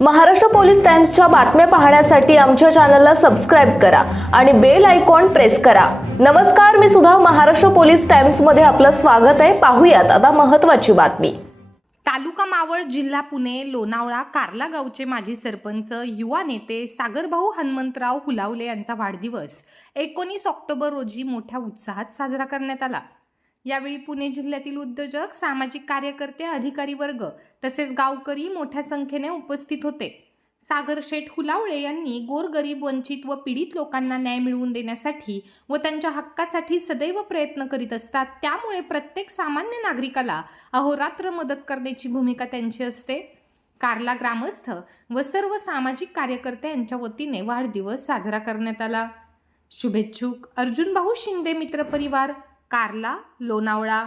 Maharashtra police टाइम्सच्या बातम्या पाहण्यासाठी आमच्या चॅनलला सबस्क्राईब करा आणि बेल आयकॉन प्रेस करा. नमस्कार मी सुद्धा महाराष्ट्र पोलीस टाइम्समध्ये आपलं स्वागत आहे. पाहूयात आता महत्त्वाची बातमी. तालुका मावळ जिल्हा पुणे लोणावळा कार्ला गावचे माजी सरपंच युवा नेते सागरभाऊ हनुमंतराव हुलावले यांचा वाढदिवस एकोणीस ऑक्टोबर रोजी मोठ्या उत्साहात साजरा करण्यात आला. यावेळी पुणे जिल्ह्यातील उद्योजक सामाजिक कार्यकर्ते अधिकारी वर्ग तसेच गावकरी मोठ्या संख्येने उपस्थित होते. सागर शेठ हुलावळे यांनी गोरगरीब वंचित व पीडित लोकांना न्याय मिळवून देण्यासाठी व त्यांच्या हक्कासाठी सदैव प्रयत्न करीत असतात त्यामुळे प्रत्येक सामान्य नागरिकाला अहोरात्र मदत करण्याची भूमिका त्यांची असते. कार्ला ग्रामस्थ व सर्व सामाजिक कार्यकर्ते यांच्या वतीने वाढदिवस साजरा करण्यात आला. शुभेच्छुक अर्जुन भाऊ शिंदे मित्र परिवार कारला लोणावळा